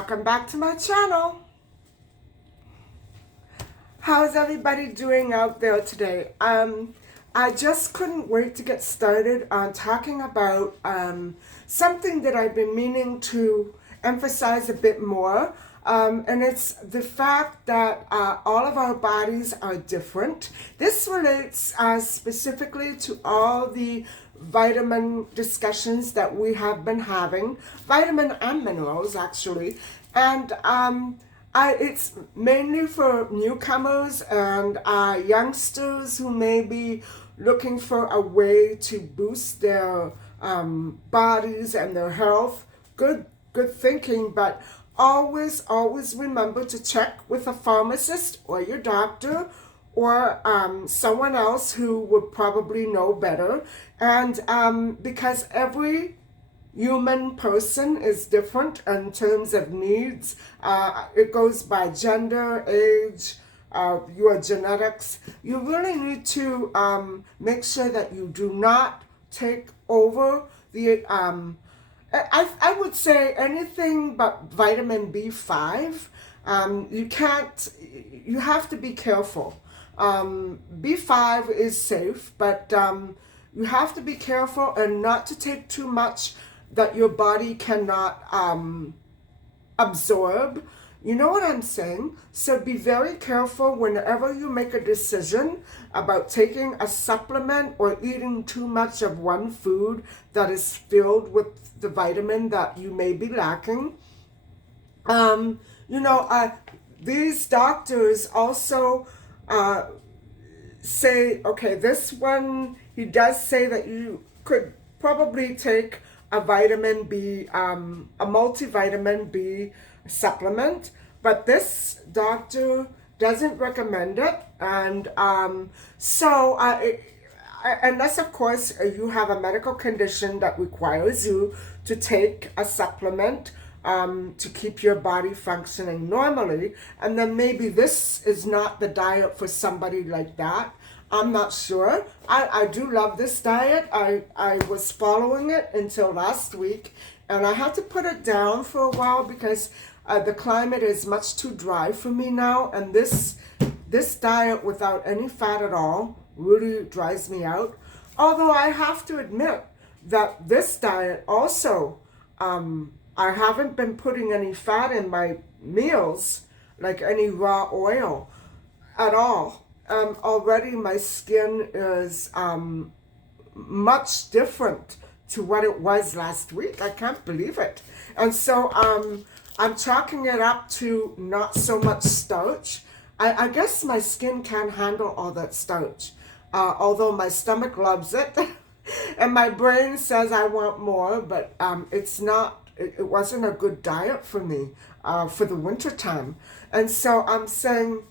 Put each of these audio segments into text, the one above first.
Welcome back to my channel. How's everybody doing out there today? I just couldn't wait to get started on talking about something that I've been meaning to emphasize a bit more. And it's the fact that all of our bodies are different. This relates specifically to all the vitamin discussions that we have been having, vitamin and minerals actually, and it's mainly for newcomers and youngsters who may be looking for a way to boost their bodies and their health. Good thinking, but always remember to check with a pharmacist or your doctor or someone else who would probably know better. And because every human person is different in terms of needs, it goes by gender, age, your genetics. You really need to make sure that you do not take over the I would say anything but vitamin B5. You have to be careful. B5 is safe, but you have to be careful and not to take too much that your body cannot absorb. You know what I'm saying? So be very careful whenever you make a decision about taking a supplement or eating too much of one food that is filled with the vitamin that you may be lacking. These doctors also say, okay, this one, he does say that you could probably take a vitamin B, a multivitamin B supplement, but this doctor doesn't recommend it. And unless of course you have a medical condition that requires you to take a supplement to keep your body functioning normally, and then maybe this is not the diet for somebody like that. I'm not sure. I do love this diet. I was following it until last week, and I had to put it down for a while because the climate is much too dry for me now, and this diet without any fat at all really drives me out. Although I have to admit that this diet also, I haven't been putting any fat in my meals, like any raw oil at all. Already my skin is much different to what it was last week. I can't believe it. And so I'm chalking it up to not so much starch. I guess my skin can't handle all that starch, although my stomach loves it. And my brain says I want more, but it wasn't a good diet for me for the winter time. And so I'm saying,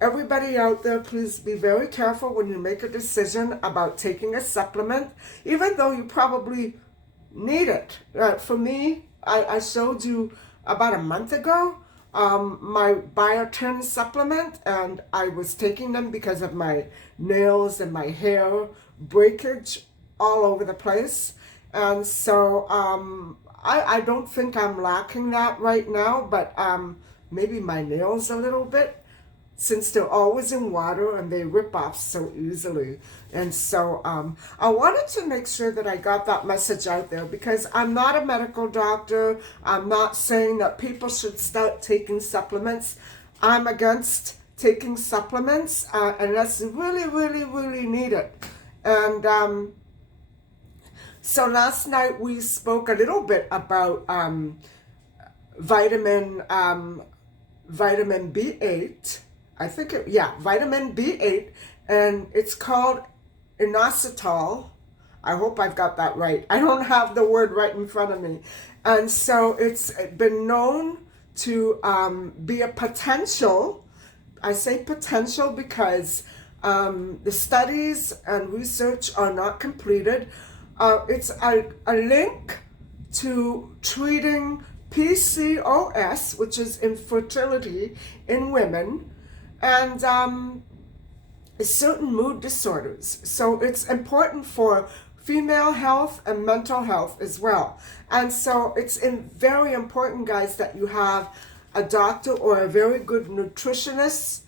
everybody out there, please be very careful when you make a decision about taking a supplement, even though you probably need it. For me, I showed you about a month ago my biotin supplement, and I was taking them because of my nails and my hair breakage all over the place. And so I don't think I'm lacking that right now, but maybe my nails a little bit, since they're always in water and they rip off so easily. And so I wanted to make sure that I got that message out there, because I'm not a medical doctor. I'm not saying that people should start taking supplements. I'm against taking supplements unless you really need it. And so last night we spoke a little bit about vitamin B8. Vitamin B8, and it's called inositol. I hope I've got that right. I don't have the word right in front of me. And so it's been known to be a potential. I say potential because the studies and research are not completed. It's a link to treating PCOS, which is infertility in women, and certain mood disorders. So it's important for female health and mental health as well. And so it's very important, guys, that you have a doctor or a very good nutritionist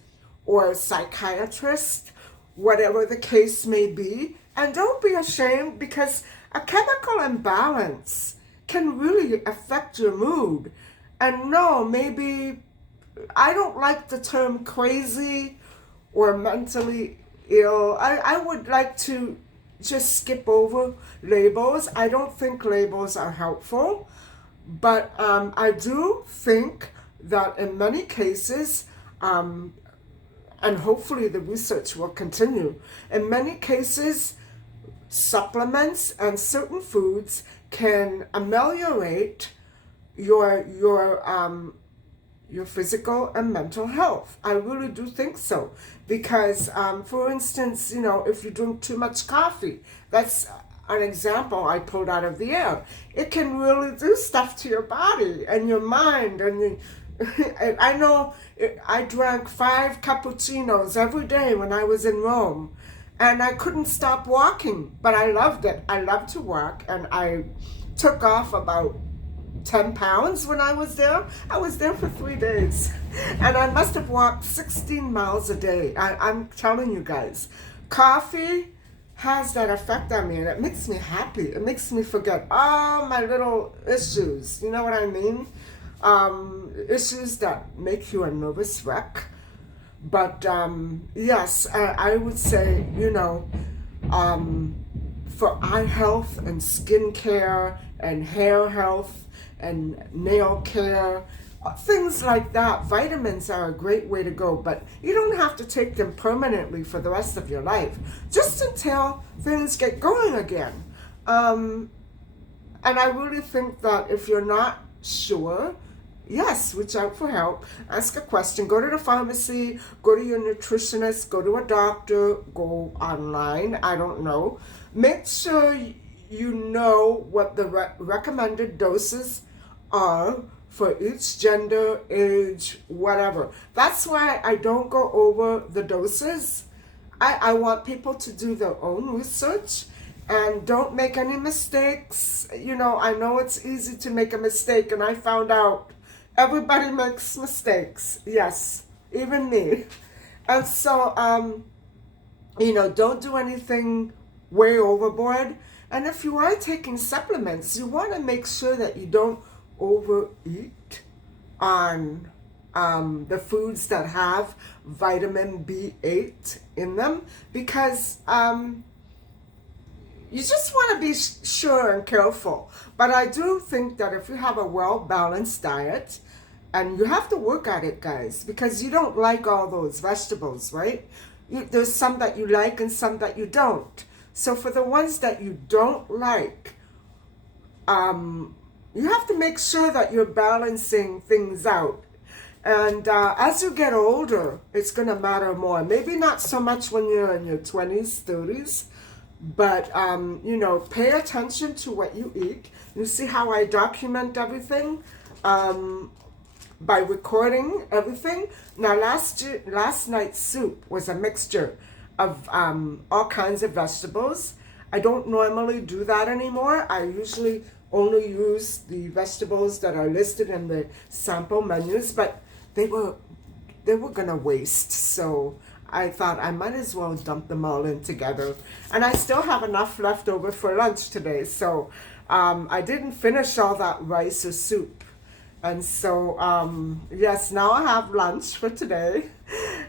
or psychiatrist, whatever the case may be. And don't be ashamed, because a chemical imbalance can really affect your mood. And no, maybe, I don't like the term crazy or mentally ill. I would like to just skip over labels. I don't think labels are helpful. But I do think that in many cases, and hopefully the research will continue, in many cases, supplements and certain foods can ameliorate your physical and mental health. I really do think so. Because, for instance, if you drink too much coffee, that's an example I pulled out of the air. It can really do stuff to your body and your mind. And I know I drank 5 cappuccinos every day when I was in Rome. And I couldn't stop walking, but I loved it. I love to walk, and I took off about 10 pounds when I was there. I was there for 3 days, and I must have walked 16 miles a day. I'm telling you guys, coffee has that effect on me, and it makes me happy. It makes me forget all my little issues. You know what I mean? Issues that make you a nervous wreck. But yes, I would say, for eye health and skin care and hair health and nail care, things like that, vitamins are a great way to go. But you don't have to take them permanently for the rest of your life, just until things get going again. And I really think that if you're not sure, yes, reach out for help, ask a question, go to the pharmacy, go to your nutritionist, go to a doctor, go online, I don't know. Make sure you know what the recommended doses are for each gender, age, whatever. That's why I don't go over the doses. I want people to do their own research and don't make any mistakes. I know it's easy to make a mistake, and I found out everybody makes mistakes. Yes, even me. And so, don't do anything way overboard. And if you are taking supplements, you want to make sure that you don't overeat on the foods that have vitamin B8 in them, because you just want to be sure and careful. But I do think that if you have a well-balanced diet, and you have to work at it, guys, because you don't like all those vegetables, right? There's some that you like and some that you don't. So for the ones that you don't like, you have to make sure that you're balancing things out. And as you get older, it's going to matter more. Maybe not so much when you're in your 20s, 30s, but, pay attention to what you eat. You see how I document everything? By recording everything. Now, last night's soup was a mixture of all kinds of vegetables. I don't normally do that anymore. I usually only use the vegetables that are listed in the sample menus, but they were gonna waste, so I thought I might as well dump them all in together. And I still have enough left over for lunch today, so I didn't finish all that rice or soup. And so, yes, now I have lunch for today,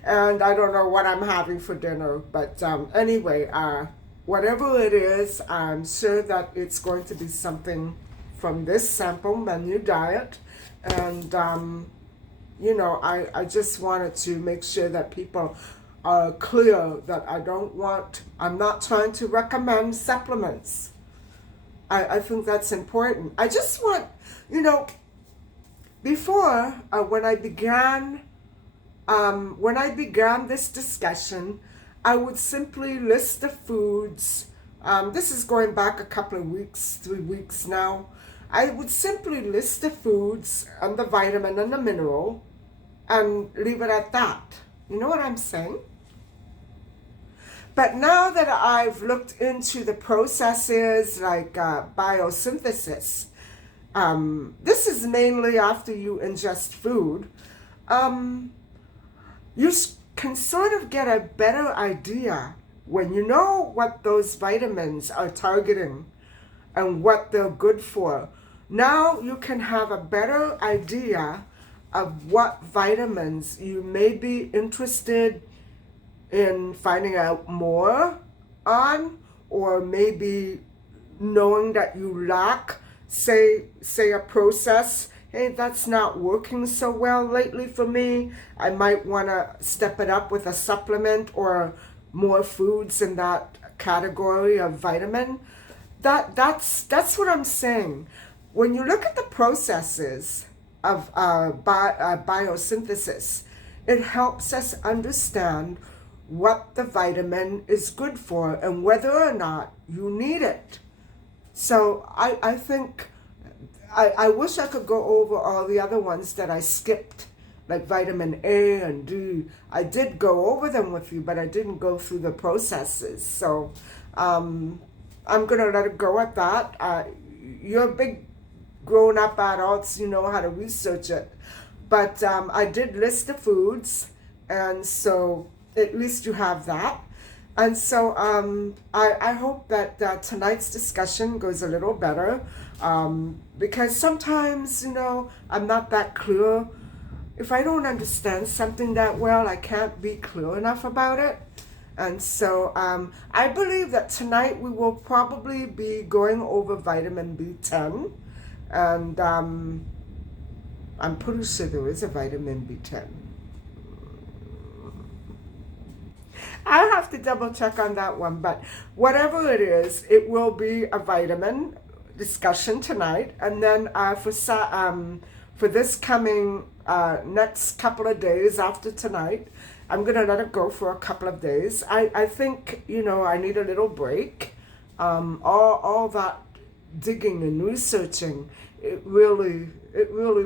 and I don't know what I'm having for dinner. But anyway, whatever it is, I'm sure that it's going to be something from this sample menu diet. And, I just wanted to make sure that people are clear that I'm not trying to recommend supplements. I think that's important. I just want, before, when I began this discussion, I would simply list the foods. This is going back a couple of weeks, 3 weeks now. I would simply list the foods and the vitamin and the mineral and leave it at that. You know what I'm saying? But now that I've looked into the processes like biosynthesis, this is mainly after you ingest food, um, you can sort of get a better idea when you know what those vitamins are targeting and what they're good for. Now you can have a better idea of what vitamins you may be interested in finding out more on, or maybe knowing that you lack, say a process. Hey, that's not working so well lately for me. I might want to step it up with a supplement or more foods in that category of vitamin. That's what I'm saying. When you look at the processes of biosynthesis, it helps us understand what the vitamin is good for and whether or not you need it. So I think I wish I could go over all the other ones that I skipped, like vitamin A and D. I did go over them with you, but I didn't go through the processes. So I'm going to let it go at that. You're big grown-up adults, you know how to research it. But I did list the foods, and so at least you have that. And so I hope that tonight's discussion goes a little better, because sometimes, I'm not that clear. If I don't understand something that well, I can't be clear enough about it. And so I believe that tonight we will probably be going over vitamin B10. And I'm pretty sure there is a vitamin B10. I'll have to double check on that one, but whatever it is, it will be a vitamin discussion tonight. And then for this coming next couple of days after tonight, I'm going to let it go for a couple of days. I think, I need a little break. All that digging and researching, it really,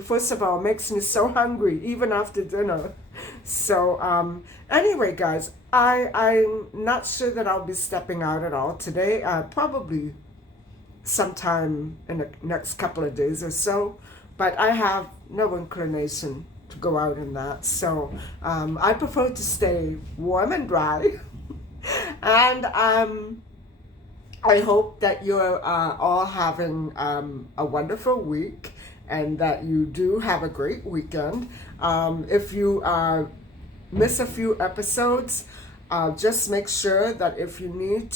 first of all, makes me so hungry, even after dinner. So anyway, guys, I'm not sure that I'll be stepping out at all today. Probably sometime in the next couple of days or so. But I have no inclination to go out in that. So I prefer to stay warm and dry. And I hope that you're all having a wonderful week, and that you do have a great weekend. If you miss a few episodes, just make sure that if you need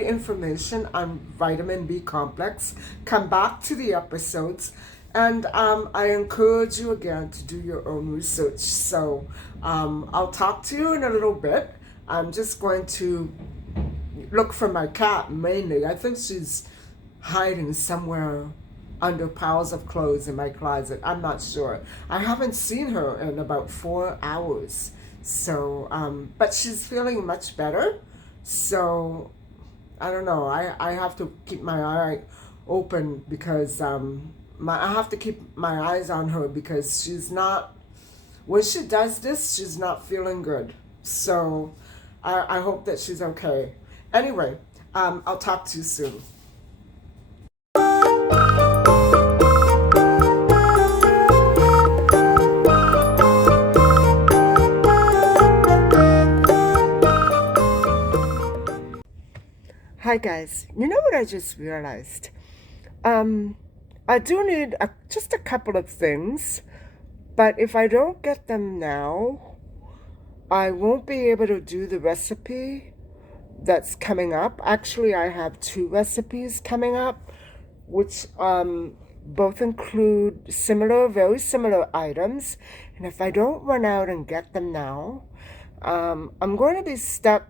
information on vitamin B complex, come back to the episodes. And I encourage you again to do your own research. So I'll talk to you in a little bit. I'm just going to look for my cat mainly. I think she's hiding somewhere under piles of clothes in my closet. I'm not sure. I haven't seen her in about 4 hours. So, but she's feeling much better. So, I don't know. I have to keep my eye open because I have to keep my eyes on her, because she's not, when she does this, she's not feeling good. So, I hope that she's okay. Anyway, I'll talk to you soon. Hi guys, you know what I just realized? I do need just a couple of things, but if I don't get them now, I won't be able to do the recipe that's coming up. Actually, I have 2 recipes coming up, which both include very similar items. And if I don't run out and get them now, I'm going to be stuck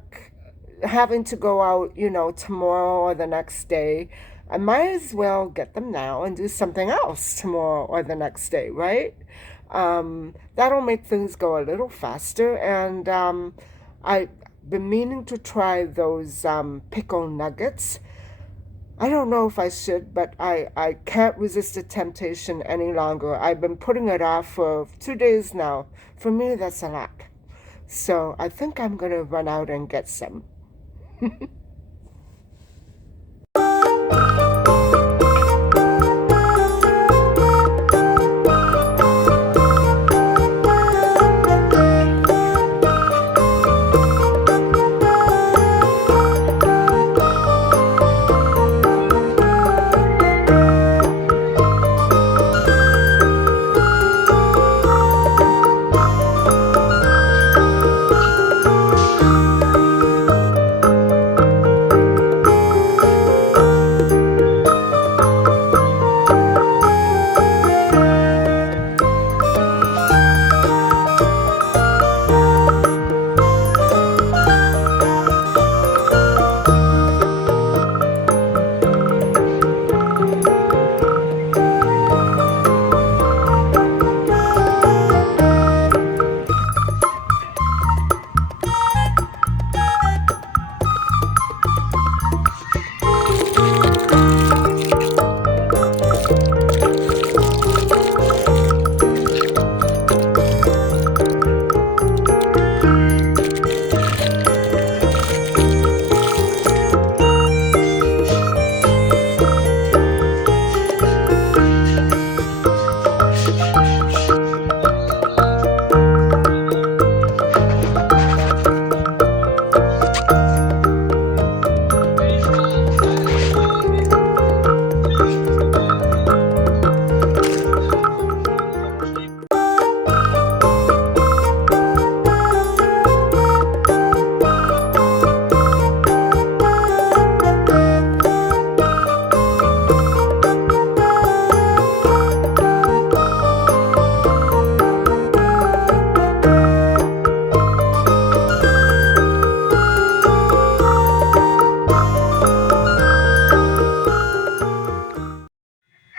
having to go out, tomorrow or the next day. I might as well get them now and do something else tomorrow or the next day, right? That'll make things go a little faster. And I've been meaning to try those pickle nuggets. I don't know if I should, but I can't resist the temptation any longer. I've been putting it off for 2 days now. For me, that's a lot. So I think I'm going to run out and get some.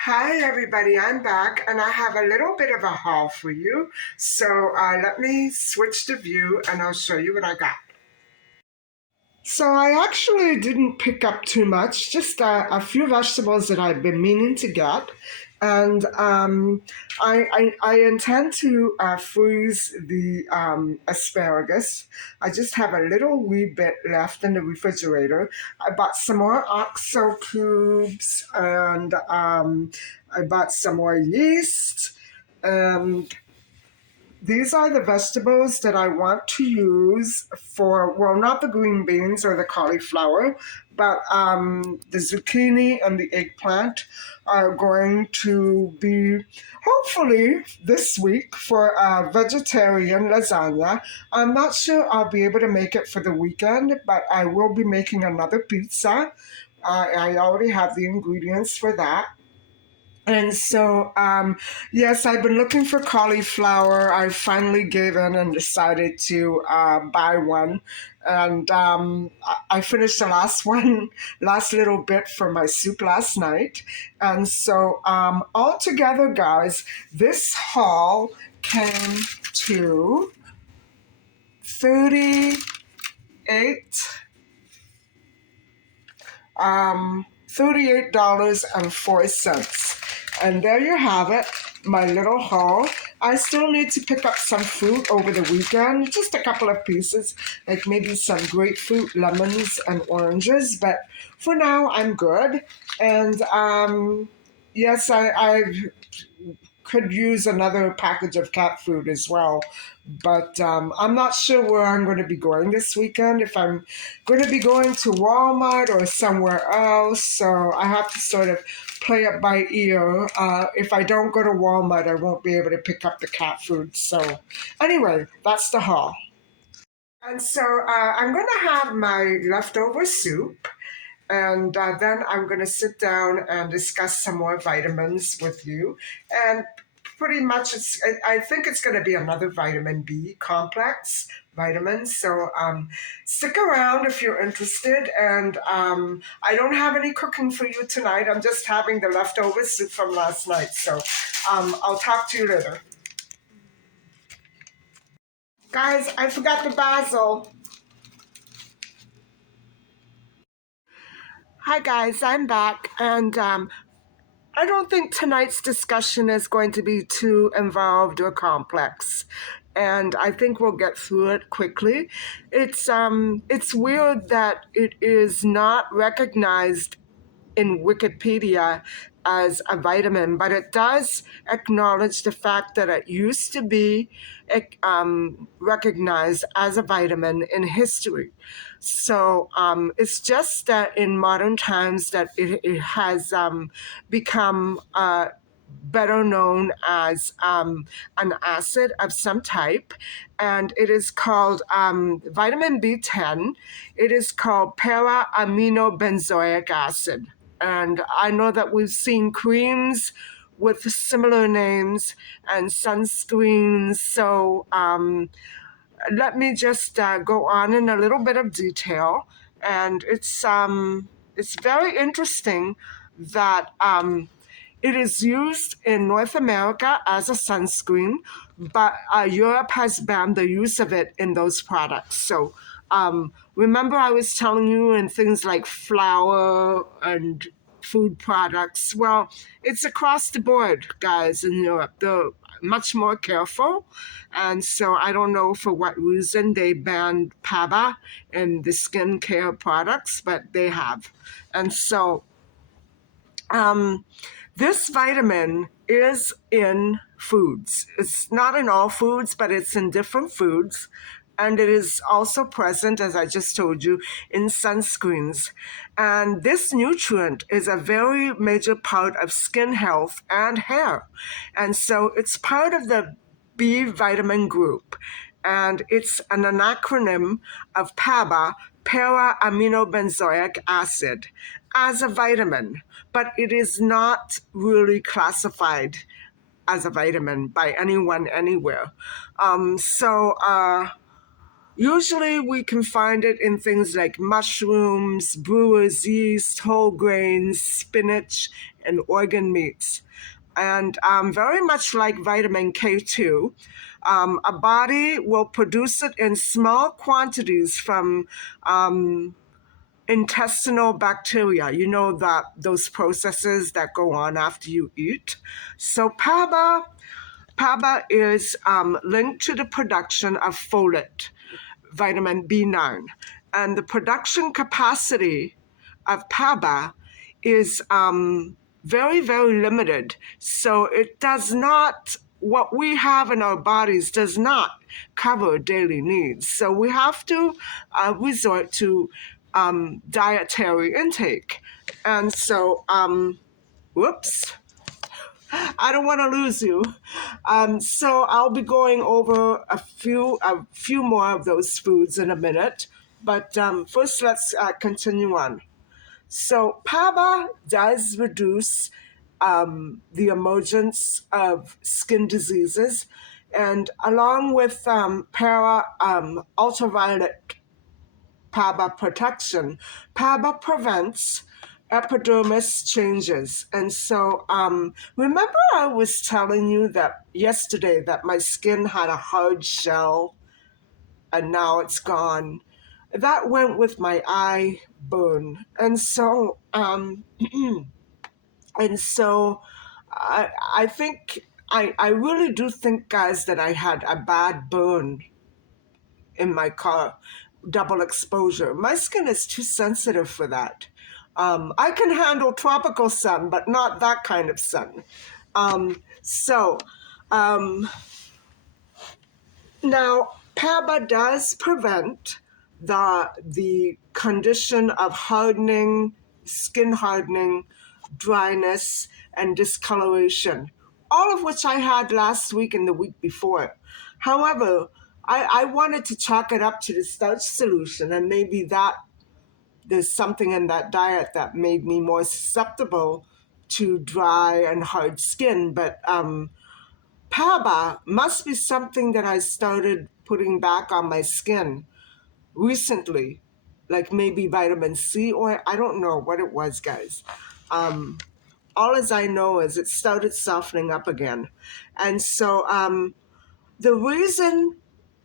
Hi, everybody. I'm back and I have a little bit of a haul for you. So let me switch the view and I'll show you what I got. So I actually didn't pick up too much, just a few vegetables that I've been meaning to get. And I intend to freeze the asparagus. I just have a little wee bit left in the refrigerator. I bought some more oxo cubes and I bought some more yeast. And these are the vegetables that I want to use for, well, not the green beans or the cauliflower, but the zucchini and the eggplant are going to be hopefully this week for a vegetarian lasagna. I'm not sure I'll be able to make it for the weekend, but I will be making another pizza. I already have the ingredients for that. And so, yes, I've been looking for cauliflower. I finally gave in and decided to buy one. And I finished the last one, last little bit for my soup last night. And so, altogether, guys, this haul came to 38 $38.04. And there you have it, my little haul. I still need to pick up some fruit over the weekend, just a couple of pieces, like maybe some grapefruit, lemons, and oranges. But for now, I'm good. And yes, I could use another package of cat food as well. But I'm not sure where I'm going to be going this weekend, if I'm going to be going to Walmart or somewhere else. So I have to sort of play it by ear. If I don't go to Walmart, I won't be able to pick up the cat food. So anyway, that's the haul. And so I'm going to have my leftover soup. And then I'm going to sit down and discuss some more vitamins with you. And pretty much, I think it's going to be another vitamin B complex vitamin. So stick around if you're interested. And I don't have any cooking for you tonight. I'm just having the leftover soup from last night. So I'll talk to you later. Guys, I forgot the basil. Hi guys, I'm back, and I don't think tonight's discussion is going to be too involved or complex. And I think we'll get through it quickly. It's weird that it is not recognized in Wikipedia as a vitamin, but it does acknowledge the fact that it used to be recognized as a vitamin in history. So it's just that in modern times that it has become better known as an acid of some type, and it is called vitamin B10. It is called para-aminobenzoic acid. And I know that we've seen creams with similar names and sunscreens. So let me just go on in a little bit of detail. And it's very interesting that it is used in North America as a sunscreen, but Europe has banned the use of it in those products. So remember I was telling you in things like flour and food products? Well, it's across the board, guys, in Europe. They're much more careful. And so I don't know for what reason they banned PABA in the skincare products, but they have. And so this vitamin is in foods. It's not in all foods, but it's in different foods. And it is also present, as I just told you, in sunscreens. And this nutrient is a very major part of skin health and hair. And so it's part of the B vitamin group. And it's an acronym of PABA, para-aminobenzoic acid, as a vitamin, but it is not really classified as a vitamin by anyone anywhere. Usually we can find it in things like mushrooms, brewer's yeast, whole grains, spinach, and organ meats. And very much like vitamin K2, a body will produce it in small quantities from intestinal bacteria. You know that those processes that go on after you eat. So PABA is linked to the production of folate, vitamin B9, and the production capacity of PABA is very, very limited. So it does not, what we have in our bodies does not cover daily needs. So we have to resort to dietary intake. And so, whoops, I don't want to lose you. So I'll be going over a few more of those foods in a minute. But first, let's continue on. So PABA does reduce the emergence of skin diseases, and along with ultraviolet PABA protection, PABA prevents epidermis changes. And so remember I was telling you that yesterday that my skin had a hard shell and now it's gone. That went with my eye burn. And so I think I really do think, guys, that I had a bad burn in my car, double exposure. My skin is too sensitive for that. I can handle tropical sun, but not that kind of sun. Now, PABA does prevent the condition of hardening, skin hardening, dryness, and discoloration, all of which I had last week and the week before. However, I wanted to chalk it up to the starch solution, and maybe that there's something in that diet that made me more susceptible to dry and hard skin. But PABA must be something that I started putting back on my skin recently, like maybe vitamin C, or I don't know what it was, guys. All as I know is it started softening up again. And so the reason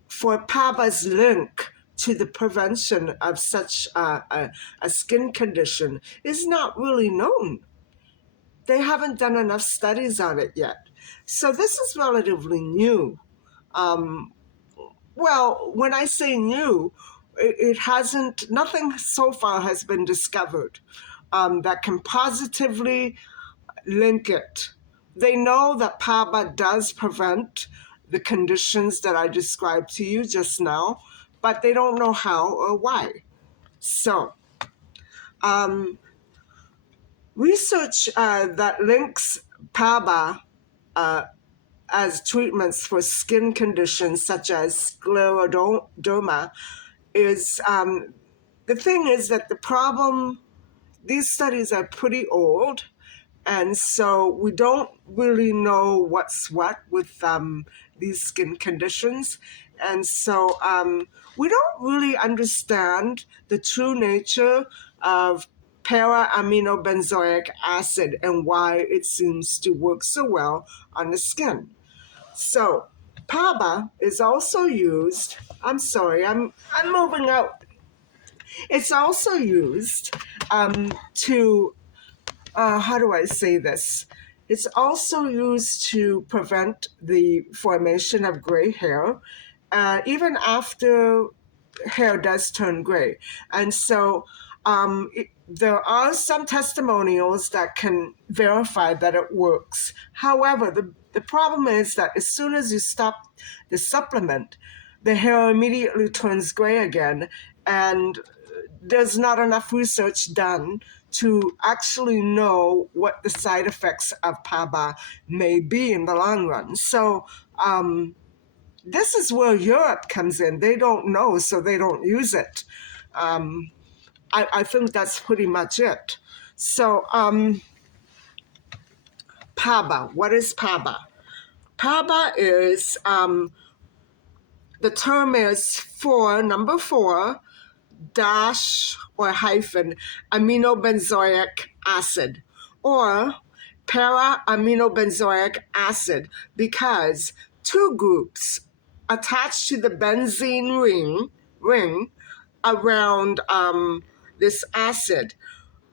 for PABA's link to the prevention of such a skin condition is not really known. they haven't done enough studies on it yet. So this is relatively new. Well, when I say new, it hasn't, nothing so far has been discovered that can positively link it. They know that PABA does prevent the conditions that I described to you just now, but they don't know how or why. So, research that links PABA as treatments for skin conditions such as scleroderma is the thing is that the problem, these studies are pretty old, and so we don't really know what's what with these skin conditions. And so we don't really understand the true nature of para-aminobenzoic acid and why it seems to work so well on the skin. So PABA is also used, I'm sorry, I'm moving out. It's also used to how do I say this? It's also used to prevent the formation of gray hair, even after hair does turn gray. And so there are some testimonials that can verify that it works. However, the problem is that as soon as you stop the supplement, the hair immediately turns gray again, and there's not enough research done to actually know what the side effects of PABA may be in the long run. So this is where Europe comes in. They don't know, so they don't use it. I think that's pretty much it. So PABA, what is PABA? PABA is, the term is number 4, dash or hyphen aminobenzoic acid, or para-aminobenzoic acid, because two groups attached to the benzene ring around this acid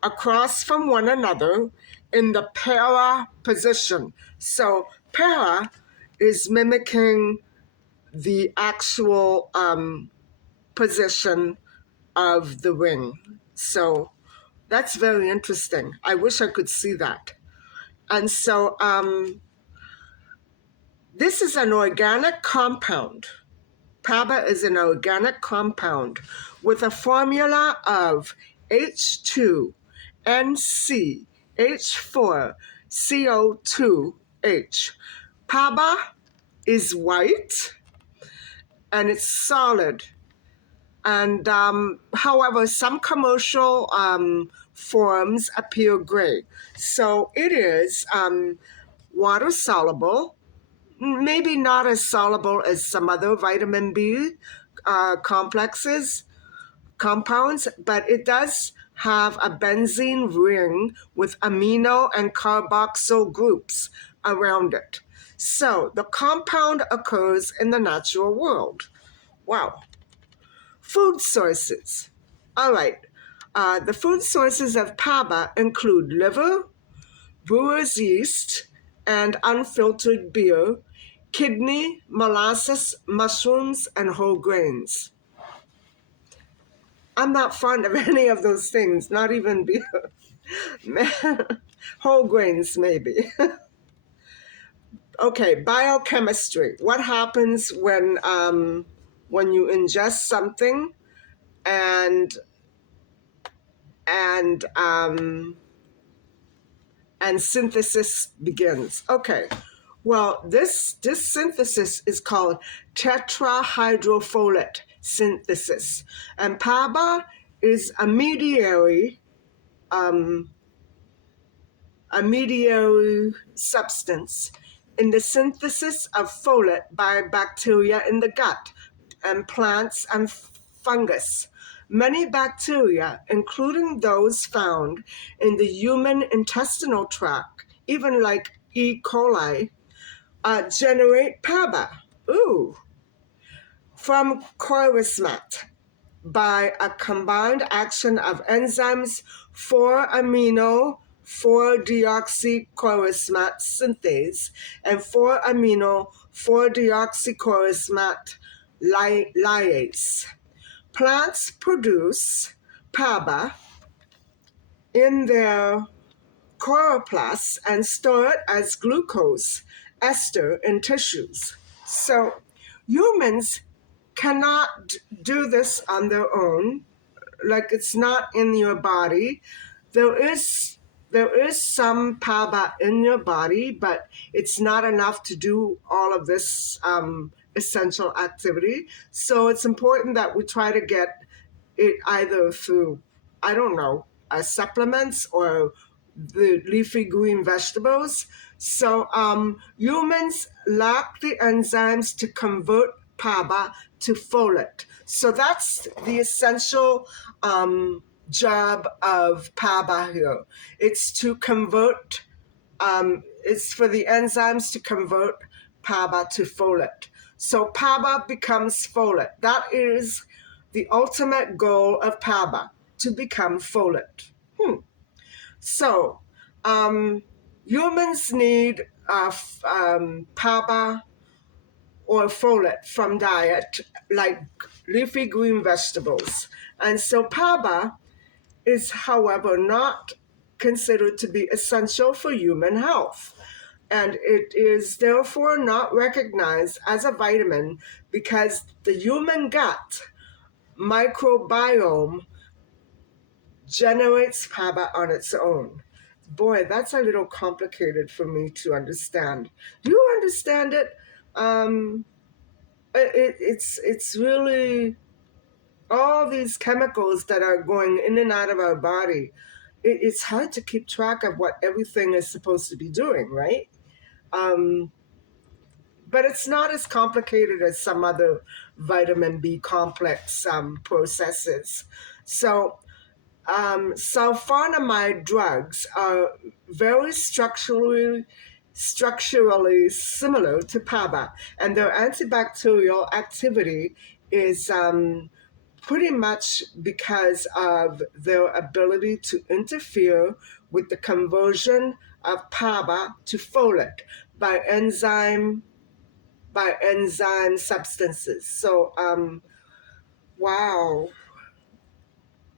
across from one another in the para position. So para is mimicking the actual position of the ring. So that's very interesting. I wish I could see that. And so this is an organic compound. PABA is an organic compound with a formula of H2NCH4CO2H. PABA is white and it's solid. And however, some commercial forms appear gray. So it is water soluble, maybe not as soluble as some other vitamin B compounds, but it does have a benzene ring with amino and carboxyl groups around it. So the compound occurs in the natural world. Wow. Food sources. All right. The food sources of PABA include liver, brewer's yeast, and unfiltered beer, kidney, molasses, mushrooms, and whole grains. I'm not fond of any of those things, not even beer. Whole grains, maybe. Okay, biochemistry. What happens when you ingest something and synthesis begins? Okay, well, this synthesis is called tetrahydrofolate synthesis, and PABA is a mediary substance in the synthesis of folate by bacteria in the gut and plants and fungus. Many bacteria, including those found in the human intestinal tract, even like E. coli, generate PABA. From chorismat by a combined action of enzymes 4-amino 4-deoxychorismate synthase and 4-amino 4-deoxychorismate lyase. Plants produce PABA in their chloroplasts and store it as glucose ester in tissues. So humans cannot do this on their own, like it's not in your body. There is some PABA in your body, but it's not enough to do all of this essential activity. So it's important that we try to get it either through, I don't know, supplements or the leafy green vegetables. So humans lack the enzymes to convert PABA to folate. So that's the essential job of PABA here. It's to convert, it's for the enzymes to convert PABA to folate. So PABA becomes folate. That is the ultimate goal of PABA, to become folate. So humans need PABA or folate from diet, like leafy green vegetables. And so PABA is, however, not considered to be essential for human health. And it is therefore not recognized as a vitamin because the human gut microbiome generates PABA on its own. Boy, that's a little complicated for me to understand. Do you understand it? It's really all these chemicals that are going in and out of our body. It's hard to keep track of what everything is supposed to be doing, right? But it's not as complicated as some other vitamin B complex processes. So sulfonamide drugs are very structurally similar to PABA, and their antibacterial activity is pretty much because of their ability to interfere with the conversion of PABA to folate by enzyme substances. So wow,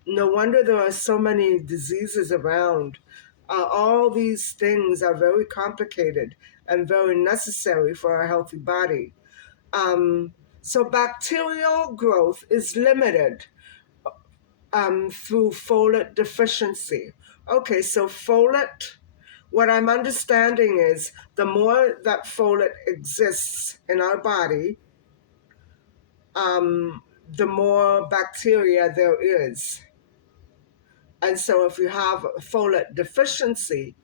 no wonder there are so many diseases around. All these things are very complicated and very necessary for a healthy body. So bacterial growth is limited through folate deficiency. Okay, so folate, what I'm understanding is the more that folate exists in our body, the more bacteria there is. And so if you have folate deficiency,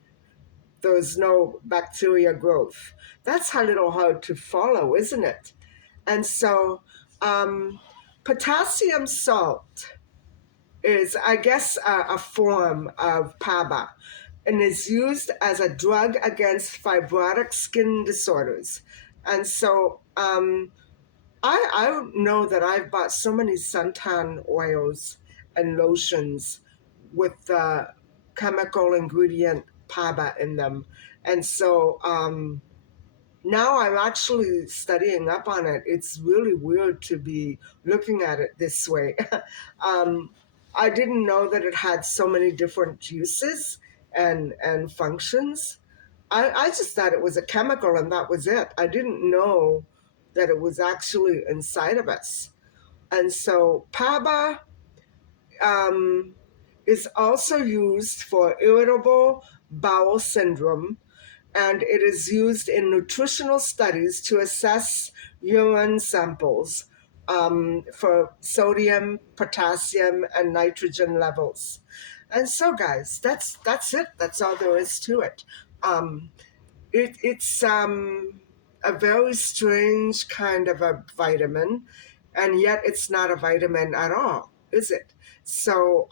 there's no bacteria growth. That's a little hard to follow, isn't it? And so potassium salt is, I guess, a form of PABA and is used as a drug against fibrotic skin disorders. And so I know that I've bought so many suntan oils and lotions with the chemical ingredient PABA in them. And so now I'm actually studying up on it. It's really weird to be looking at it this way. I didn't know that it had so many different uses and functions. I just thought it was a chemical and that was it. I didn't know that it was actually inside of us. And so PABA is also used for irritable bowel syndrome, and it is used in nutritional studies to assess urine samples for sodium, potassium, and nitrogen levels. And so, guys, that's it. That's all there is to it. It's a very strange kind of a vitamin, and yet it's not a vitamin at all, is it? So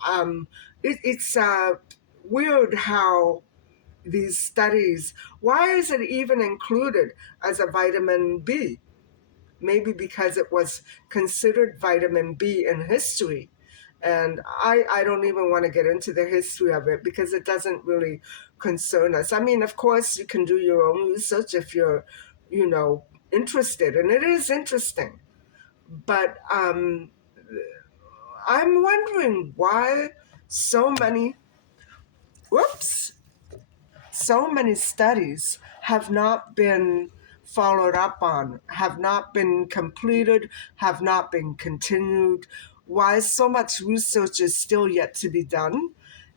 it's weird how these studies, why is it even included as a vitamin B? Maybe because it was considered vitamin B in history. And I don't even want to get into the history of it because it doesn't really concern us. I mean, of course, you can do your own research if you're, you know, interested, and it is interesting. But I'm wondering why so many, whoops, so many studies have not been followed up on, have not been completed, have not been continued, why so much research is still yet to be done.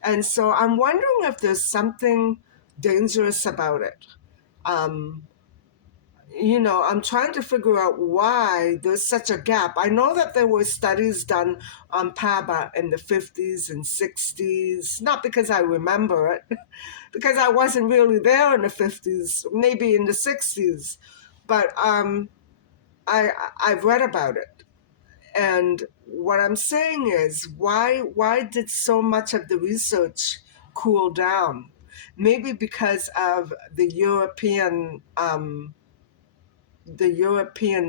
And so I'm wondering if there's something dangerous about it. Um, I'm trying to figure out why there's such a gap. I know that there were studies done on PABA in the 50s and 60s, not because I remember it, because I wasn't really there in the 50s, maybe in the 60s, but I've read about it. And what I'm saying is, why did so much of the research cool down? Maybe because of the European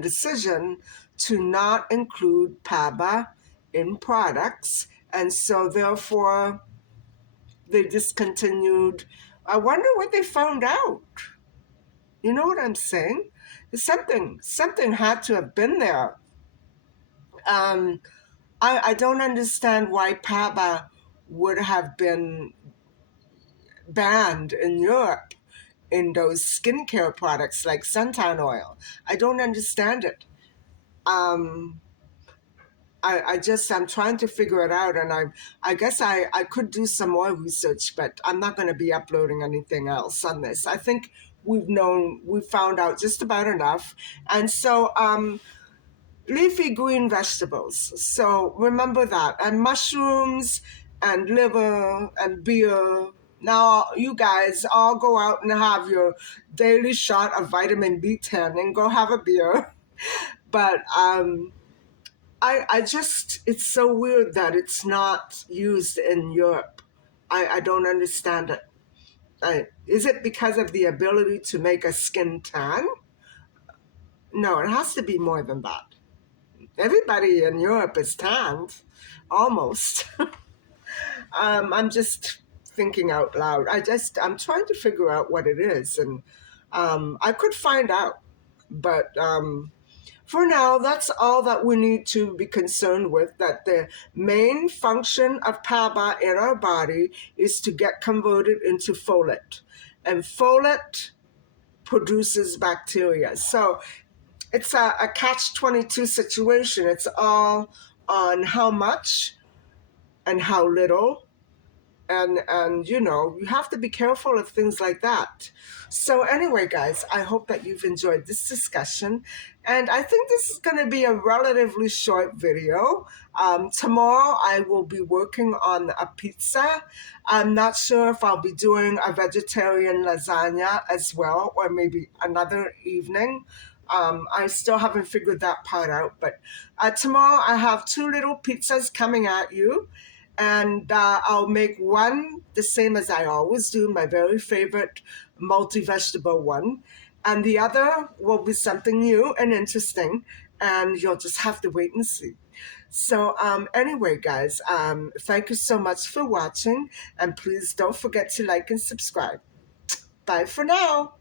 decision to not include PABA in products, and so therefore they discontinued. I wonder what they found out. You know what I'm saying? Something had to have been there. Um, I don't understand why PABA would have been banned in Europe in those skincare products like suntan oil. I don't understand it. Um, I'm trying to figure it out, and I guess I could do some more research, but I'm not going to be uploading anything else on this. I think we've found out just about enough. And so leafy green vegetables, so remember that, and mushrooms and liver and beer. Now you guys all go out and have your daily shot of vitamin B10 and go have a beer. But I just, it's so weird that it's not used in Europe. I don't understand it. Is it because of the ability to make a skin tan? No, it has to be more than that. Everybody in Europe is tanned, almost. I'm just thinking out loud. I'm trying to figure out what it is, and I could find out. But for now, that's all that we need to be concerned with, that the main function of PABA in our body is to get converted into folate. And folate produces bacteria. So it's a catch-22 situation. It's all on how much and how little, and you have to be careful of things like that. So anyway, guys, I hope that you've enjoyed this discussion, and I think this is going to be a relatively short video. Tomorrow I will be working on a pizza. I'm not sure if I'll be doing a vegetarian lasagna as well, or maybe another evening. I still haven't figured that part out, but tomorrow I have two little pizzas coming at you, and I'll make one the same as I always do, my very favorite multi-vegetable one, and the other will be something new and interesting, and you'll just have to wait and see. So anyway, guys, thank you so much for watching, and please don't forget to like and subscribe. Bye for now.